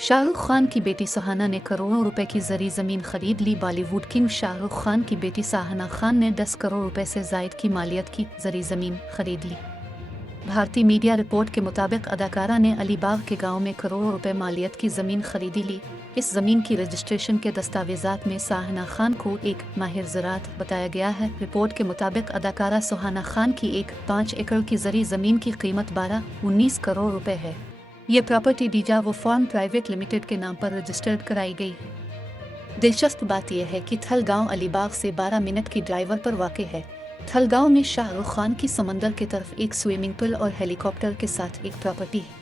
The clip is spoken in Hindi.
शाहरुख खान की बेटी सुहाना ने करोड़ों रुपए की जरी जमीन खरीद ली। बॉलीवुड किंग शाहरुख खान की बेटी सुहाना खान ने 10 करोड़ रुपए से जायद की मालियत की जरी जमीन खरीद ली। भारतीय मीडिया रिपोर्ट के मुताबिक अदाकारा ने अलीबाग के गांव में करोड़ों रुपए मालियत की जमीन खरीदी ली। इस जमीन की रजिस्ट्रेशन के दस्तावेजात में सुहाना खान को एक माहिर ज़राअत बताया गया है। रिपोर्ट के मुताबिक अदाकारा सुहाना खान की 5 एकड़ की जरी जमीन की कीमत 12-19 करोड़ रुपए है। ये प्रॉपर्टी डीजावो फार्म प्राइवेट लिमिटेड के नाम पर रजिस्टर्ड कराई गई है। दिलचस्प बात यह है कि थलगांव अलीबाग से 12 मिनट की ड्राइवर पर वाक़ है। थलगांव में शाहरुख खान की समंदर की तरफ एक स्विमिंग पूल और हेलीकॉप्टर के साथ एक प्रॉपर्टी है।